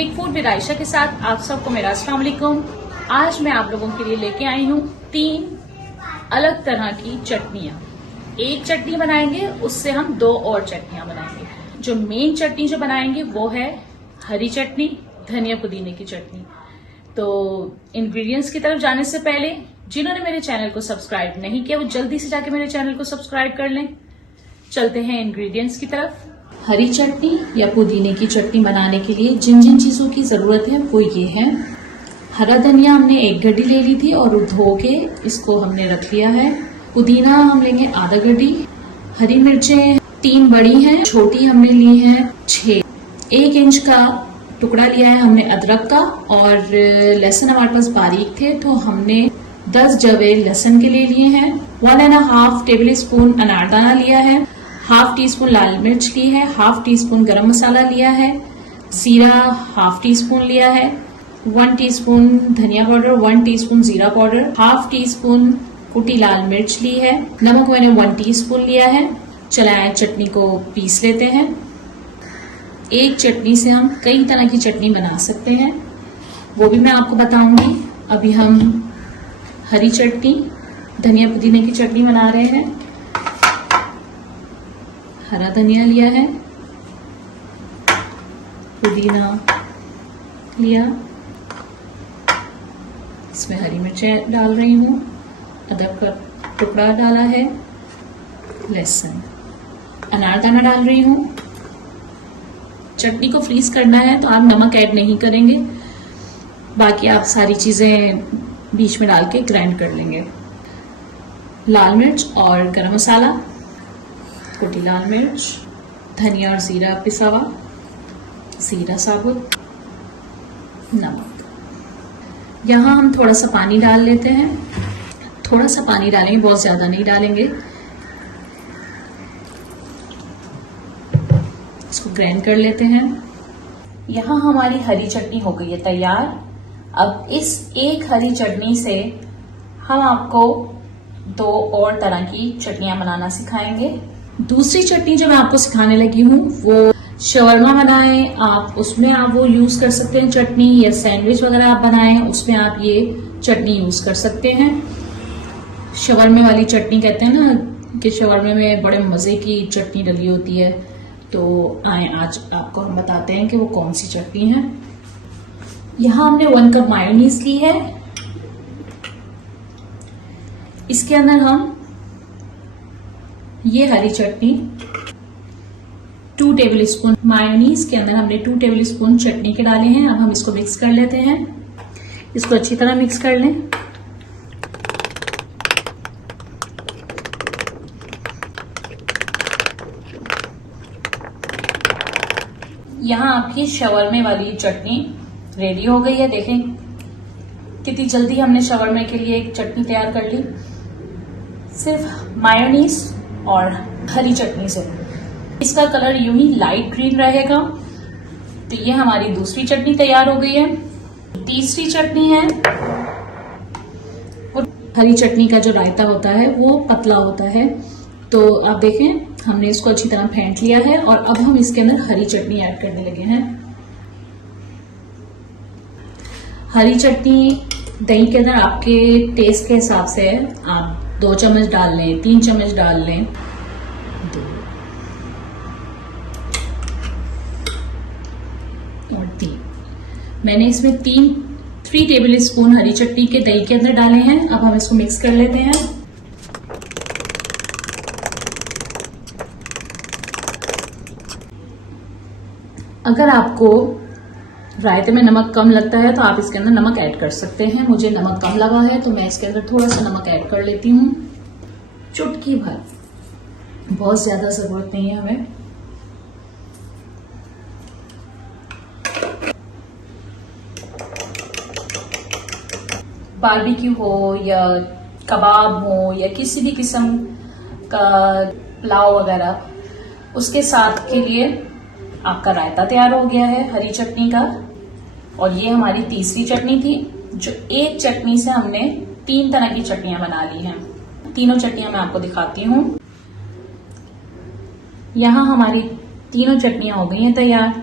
Make food with Ayesha के साथ आप सबको मेरा अस्सलाम वालेकुम। आज मैं आप लोगों के लिए लेके आई हूँ 3 अलग तरह की चटनियाँ। एक चटनी बनाएंगे, उससे हम 2 और चटनियाँ बनाएंगे। जो मेन चटनी जो बनाएंगे वो है हरी चटनी, धनिया पुदीने की चटनी। तो इंग्रेडिएंट्स की तरफ जाने से पहले जिन्होंने मेरे चैनल को सब्सक्राइब नहीं किया वो जल्दी से जाके मेरे चैनल को सब्सक्राइब कर लें। चलते हैं इंग्रेडिएंट्स की तरफ। हरी चटनी या पुदीने की चटनी बनाने के लिए जिन जिन चीजों की जरूरत है वो ये है। हरा धनिया हमने 1 गड्डी ले ली थी और धो के इसको हमने रख लिया है। पुदीना हम लेंगे आधा गड्डी। हरी मिर्चें 3 बड़ी हैं, छोटी हमने ली हैं 6। 1 इंच का टुकड़ा लिया है हमने अदरक का, और लहसुन हमारे पास बारीक थे तो हमने 10 जवे लहसुन के ले लिए हैं। 1.5 टेबल स्पून अनारदाना लिया है। 1/2 टीस्पून लाल मिर्च ली है। 1/2 टीस्पून गरम मसाला लिया है। जीरा 1/2 टीस्पून लिया है। 1 टीस्पून धनिया पाउडर, 1 टीस्पून जीरा पाउडर, 1/2 टीस्पून कुटी लाल मिर्च ली है। नमक मैंने 1 टीस्पून लिया है। चलाएं, चटनी को पीस लेते हैं। एक चटनी से हम कई तरह की चटनी बना सकते हैं, वो भी मैं आपको बताऊंगी। अभी हम हरी चटनी, धनिया पुदीने की चटनी बना रहे हैं। हरा धनिया लिया है, पुदीना लिया, इसमें हरी मिर्चें डाल रही हूँ, अदरक का टुकड़ा डाला है, लहसुन, अनारदाना डाल रही हूँ। चटनी को फ्रीज करना है तो आप नमक ऐड नहीं करेंगे, बाकी आप सारी चीजें बीच में डाल के ग्राइंड कर लेंगे। लाल मिर्च और गरम मसाला, कुटी लाल मिर्च, धनिया और जीरा पिसा हुआ, जीरा साबुत, नमक। यहाँ हम थोड़ा सा पानी डाल लेते हैं। थोड़ा सा पानी डालेंगे, बहुत ज्यादा नहीं डालेंगे। इसको ग्राइंड कर लेते हैं। यहाँ हमारी हरी चटनी हो गई है तैयार। अब इस एक हरी चटनी से हम आपको 2 और तरह की चटनियां बनाना सिखाएंगे। दूसरी चटनी जो मैं आपको सिखाने लगी हूँ वो शवरमा बनाएं आप, उसमें आप वो यूज कर सकते हैं चटनी, या सैंडविच वगैरह आप बनाएं उसमें आप ये चटनी यूज कर सकते हैं। शवरमे वाली चटनी कहते हैं ना कि शवरमे में बड़े मजे की चटनी डली होती है। तो आए आज आपको हम बताते हैं कि वो कौन सी चटनी है। यहाँ हमने 1 कप मायोनीज ली है। इसके अंदर हम ये हरी चटनी 2 टेबल स्पून, मायोनीज के अंदर हमने 2 टेबल स्पून चटनी के डाले हैं। अब हम इसको मिक्स कर लेते हैं। इसको अच्छी तरह मिक्स कर लें। यहाँ आपकी शवरमे वाली चटनी रेडी हो गई है। देखें कितनी जल्दी हमने शवरमे के लिए एक चटनी तैयार कर ली, सिर्फ मायोनीज और हरी चटनी से। इसका कलर यूं ही लाइट ग्रीन रहेगा। तो ये हमारी दूसरी चटनी तैयार हो गई है। तीसरी चटनी है, और हरी चटनी का जो रायता होता है वो पतला होता है। तो आप देखें हमने इसको अच्छी तरह फेंट लिया है और अब हम इसके अंदर हरी चटनी ऐड करने लगे हैं। हरी चटनी दही के अंदर आपके टेस्ट के हिसाब से आप 2 चम्मच डाल लें, 3 चम्मच डाल लें। 2 और 3। मैंने इसमें 3 टेबल स्पून हरी चटनी के दही के अंदर डाले हैं। अब हम इसको मिक्स कर लेते हैं। अगर आपको रायते में नमक कम लगता है तो आप इसके अंदर नमक ऐड कर सकते हैं। मुझे नमक कम लगा है तो मैं इसके अंदर थोड़ा सा नमक ऐड कर लेती हूँ, चुटकी भर, बहुत ज्यादा जरूरत नहीं है हमें। बारबेक्यू हो या कबाब हो या किसी भी किस्म का पुलाव वगैरह, उसके साथ के लिए आपका रायता तैयार हो गया है हरी चटनी का। और ये हमारी तीसरी चटनी थी, जो एक चटनी से हमने 3 तरह की चटनियां बना ली हैं। तीनों चटनियां मैं आपको दिखाती हूँ। यहाँ हमारी तीनों चटनियां हो गई हैं तैयार।